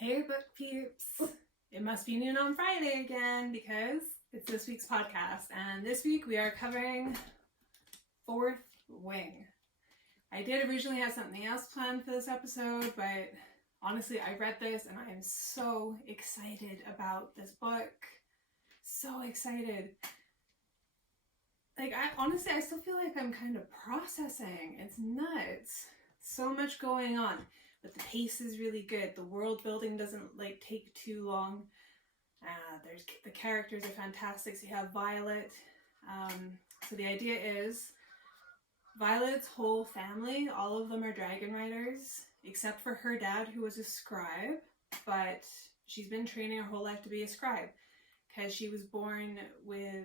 Hey book peeps! It must be noon on Friday again because it's this week's podcast, and this week we are covering Fourth Wing. I did originally have something else planned for this episode, but honestly I read this and I am so excited about this book. So excited. Like, I still feel like I'm kind of processing. It's nuts. So much going on. But the pace is really good. The world building doesn't take too long. There's the characters are fantastic. So you have Violet. So the idea is Violet's whole family, all of them are dragon riders, except for her dad, who was a scribe. But she's been training her whole life to be a scribe because she was born with,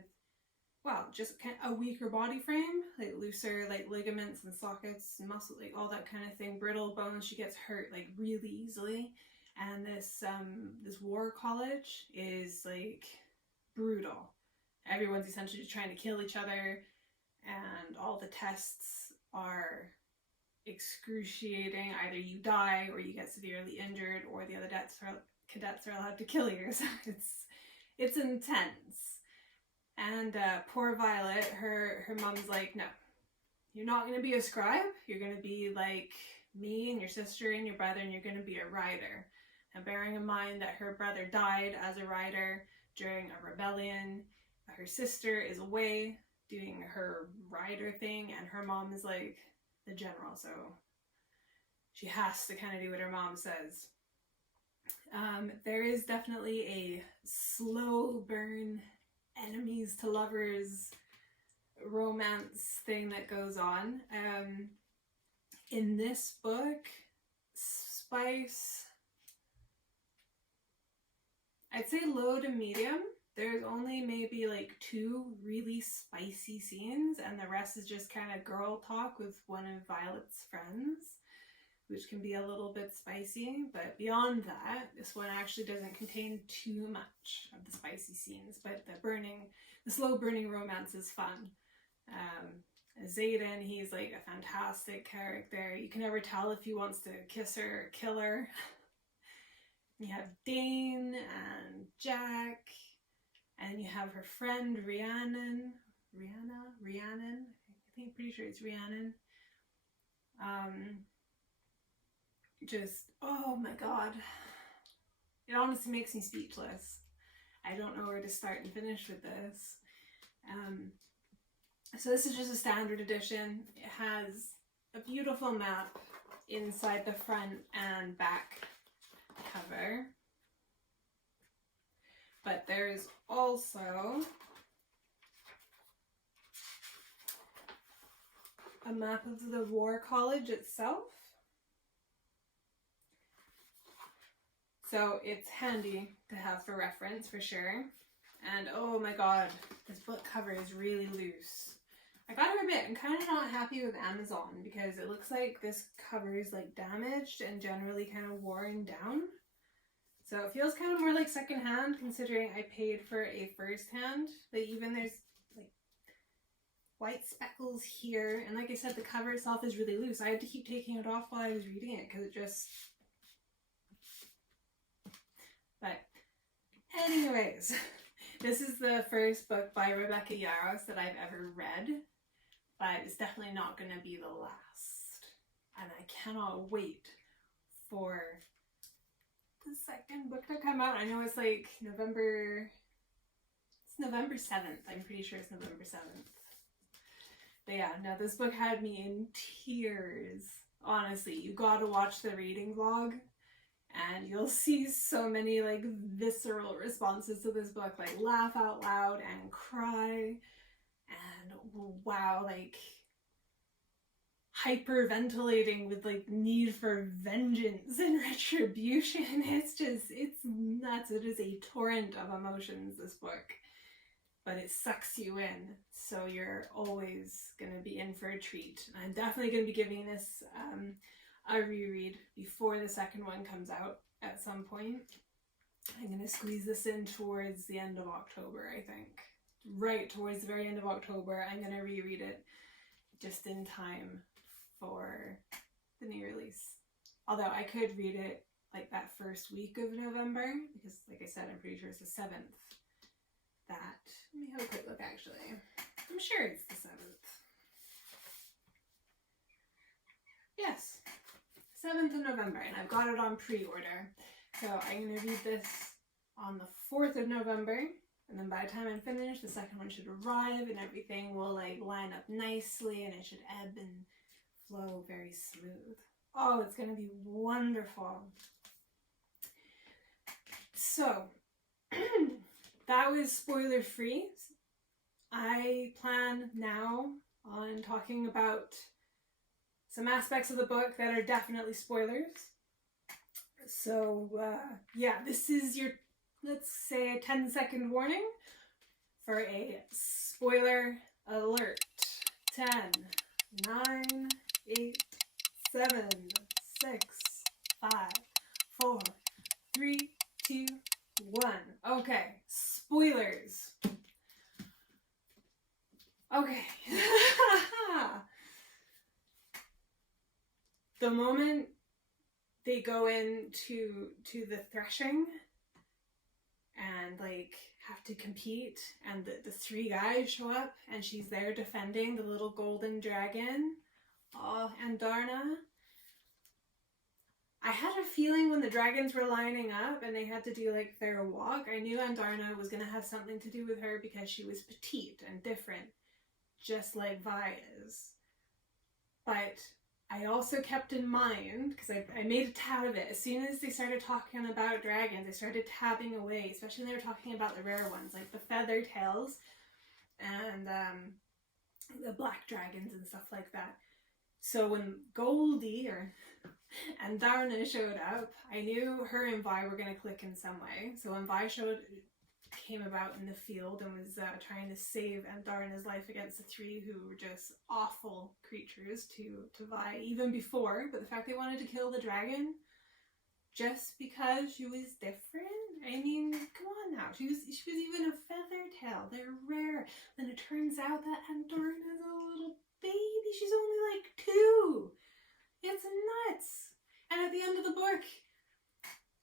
well, just kind of a weaker body frame, like looser ligaments and sockets and muscle, all that kind of thing, brittle bones. She gets hurt really easily, and this war college is brutal. Everyone's essentially just trying to kill each other, and all the tests are excruciating. Either you die or you get severely injured, or the other cadets are allowed to kill you. So it's intense. And poor Violet, her mom's like, no, you're not going to be a scribe. You're going to be like me and your sister and your brother, and you're going to be a rider. And bearing in mind that her brother died as a rider during a rebellion, her sister is away doing her rider thing, and her mom is like the general, so she has to kind of do what her mom says. There is definitely a slow burn enemies to lovers romance thing that goes on. In this book, spice, I'd say low to medium. There's only maybe 2 really spicy scenes, and the rest is just kind of girl talk with one of Violet's friends, which can be a little bit spicy. But beyond that, this one actually doesn't contain too much of the spicy scenes, but the slow burning romance is fun. Xaden, he's a fantastic character. You can never tell if he wants to kiss her or kill her. You have Dane and Jack, and you have her friend Rhiannon. I think pretty sure it's Rhiannon. Just, oh my god, it honestly makes me speechless. I don't know where to start and finish with this. So this is just a standard edition. It has a beautiful map inside the front and back cover, but there's also a map of the war college itself. So it's handy to have for reference for sure. And oh my god, this book cover is really loose. I gotta admit, I'm kind of not happy with Amazon because it looks like this cover is damaged and generally kind of worn down. So it feels kind of more like secondhand, considering I paid for a first hand. Even there's white speckles here, and like I said, the cover itself is really loose. I had to keep taking it off while I was reading it because it just... But anyways, this is the first book by Rebecca Yarros that I've ever read, but it's definitely not going to be the last. And I cannot wait for the second book to come out. I know it's November 7th. I'm pretty sure it's November 7th. But yeah, no, this book had me in tears. Honestly, you gotta watch the reading vlog, and you'll see so many visceral responses to this book, laugh out loud and cry and wow, hyperventilating with need for vengeance and retribution. It's nuts. It is a torrent of emotions, this book, but it sucks you in, so you're always gonna be in for a treat. I'm definitely gonna be giving this a reread before the second one comes out at some point. I'm going to squeeze this in towards the end of October, I think. Right towards the very end of October, I'm going to reread it just in time for the new release. Although I could read it like that first week of November, because like I said, I'm pretty sure it's the 7th that, let me have a quick look actually. I'm sure it's the 7th. Yes, 7th of November, and I've got it on pre-order. So I'm going to read this on the 4th of November, and then by the time I'm finished, the second one should arrive and everything will like line up nicely and it should ebb and flow very smooth. Oh, it's going to be wonderful. So, that was spoiler free. I plan now on talking about some aspects of the book that are definitely spoilers. So, yeah, this is your, let's say, 10-second warning for a spoiler alert. 10, 9, 8, 7, 6, 5, 4, 3, 2, 1. Okay, spoilers. Okay. The moment they go into the threshing and like have to compete, and the 3 guys show up and she's there defending the little golden dragon, and Darna. I had a feeling when the dragons were lining up and they had to do like their walk, I knew Andarna was going to have something to do with her because she was petite and different, just like Vi is. But I also kept in mind, because I made a tab of it, as soon as they started talking about dragons, I started tabbing away, especially when they were talking about the rare ones, like the feather tails and the black dragons and stuff like that. So when Goldie and Darna showed up, I knew her and Vi were going to click in some way. So when Vi came about in the field and was trying to save Darna's life against the 3 who were just awful creatures to Vi even before, but the fact they wanted to kill the dragon just because she was different? I mean, come on now. She was even a feather tail. They're rare. Then it turns out that Darna's a little baby. She's only like 2. It's nuts. And at the end of the book,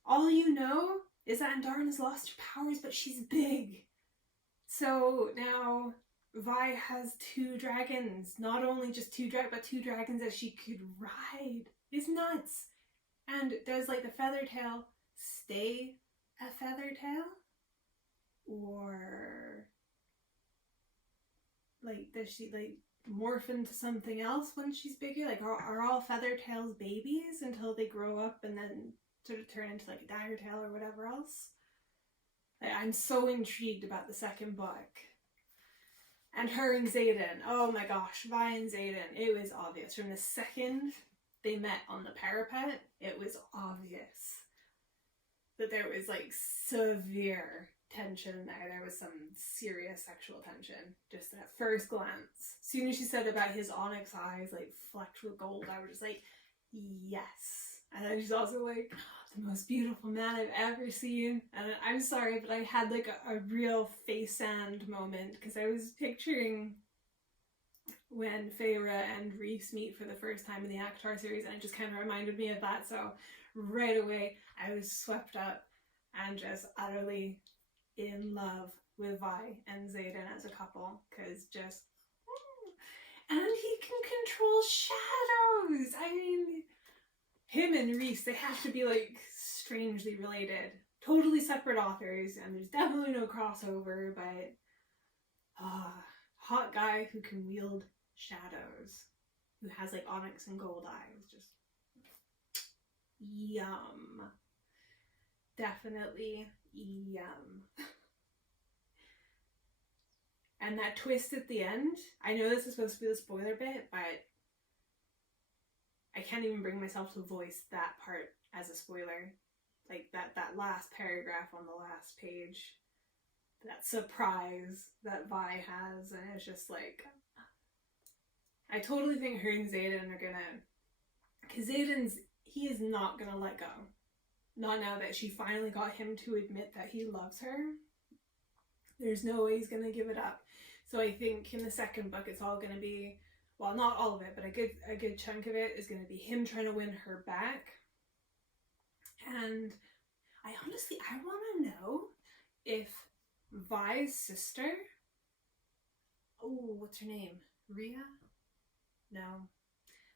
all you know is that Andarna's lost her powers, but she's big. So now Vi has 2 dragons. Not only just 2 dragons, but 2 dragons that she could ride. It's nuts. And does like the feather tail stay a feather tail? Or like does she like morph into something else when she's bigger? Like are all feather tails babies until they grow up and then sort of turn into like a dagger tail or whatever else? Like, I'm so intrigued about the second book. And her and Xaden. Oh my gosh, Vi and Xaden. It was obvious from the second they met on the parapet. It was obvious that there was like severe tension there. There was some serious sexual tension just at first glance. As soon as she said about his onyx eyes like flecked with gold, I was just like, yes. And then she's also like, the most beautiful man I've ever seen. And I'm sorry, but I had like a real face sand moment because I was picturing when Feyre and Reese meet for the first time in the Akhtar series, and it just kind of reminded me of that. So right away I was swept up and just utterly in love with Vi and Xaden as a couple, because just and he can control shadows. I mean, him and Reese, they have to be like strangely related, totally separate authors, and there's definitely no crossover, but hot guy who can wield shadows, who has like onyx and gold eyes, just yum. Definitely yum. And that twist at the end, I know this is supposed to be the spoiler bit, but I can't even bring myself to voice that part as a spoiler. Like that last paragraph on the last page, that surprise that Vi has, and it's just like, I totally think her and Xaden are gonna, because he is not gonna let go. Not now that she finally got him to admit that he loves her. There's no way he's gonna give it up. So I think in the second book it's all gonna be, well, not all of it, but a good chunk of it is gonna be him trying to win her back. And I want to know if Vi's sister, oh, what's her name? Rhea? No.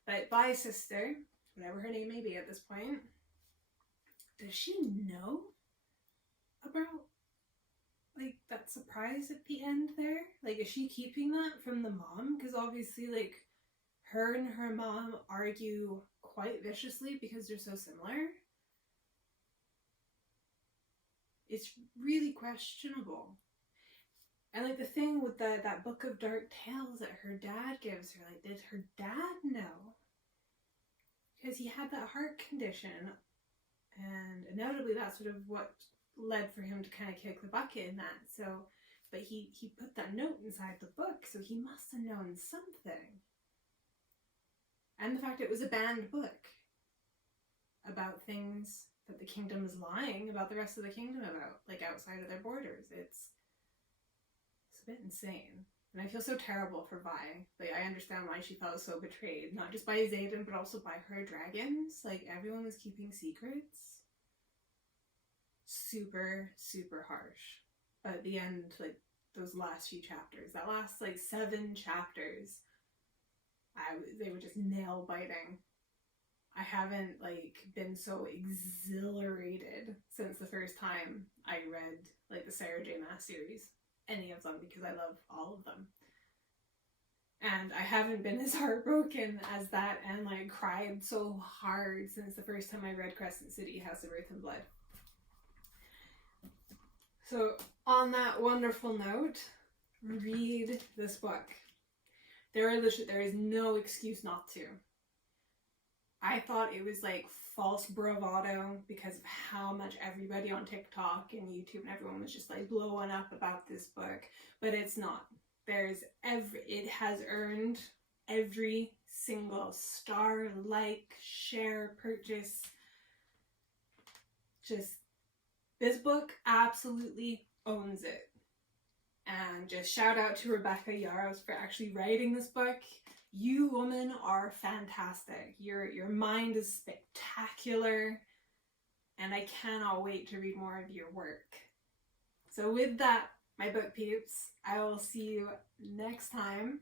But Vi's sister, whatever her name may be at this point, does she know about, like, that surprise at the end there? Like, is she keeping that from the mom? Because obviously, like, her and her mom argue quite viciously because they're so similar. It's really questionable. And, like, the thing with that book of dark tales that her dad gives her, like, did her dad know? Because he had that heart condition, and inevitably that's sort of what led for him to kind of kick the bucket in that. So, but he put that note inside the book, so he must have known something. And the fact it was a banned book about things that the kingdom is lying about the rest of the kingdom about, like outside of their borders. It's a bit insane. And I feel so terrible for Vi. Like, I understand why she felt so betrayed, not just by Xaden, but also by her dragons. Like, everyone was keeping secrets. Super, super harsh. But at the end, like, those last few chapters, that last, like, 7 chapters, they were just nail-biting. I haven't, like, been so exhilarated since the first time I read, like, the Sarah J. Maas series. Any of them, because I love all of them. And I haven't been as heartbroken as that and, like, cried so hard since the first time I read Crescent City, House of Earth and Blood. So, on that wonderful note, read this book. There is no excuse not to. I thought it was, like, false bravado because of how much everybody on TikTok and YouTube and everyone was just, like, blowing up about this book, but it's not. It has earned every single star, like, share, purchase. Just, this book absolutely owns it. And just shout out to Rebecca Yarros for actually writing this book. You women are fantastic. Your mind is spectacular, and I cannot wait to read more of your work. So with that, my book peeps, I will see you next time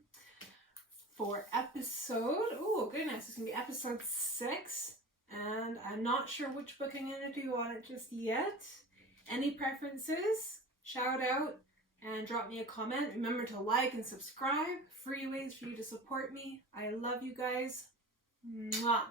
for episode, oh goodness, it's going to be episode 6, and I'm not sure which book I'm going to do on it just yet. Any preferences, shout out and drop me a comment. Remember to like and subscribe. Free ways for you to support me. I love you guys. Mwah.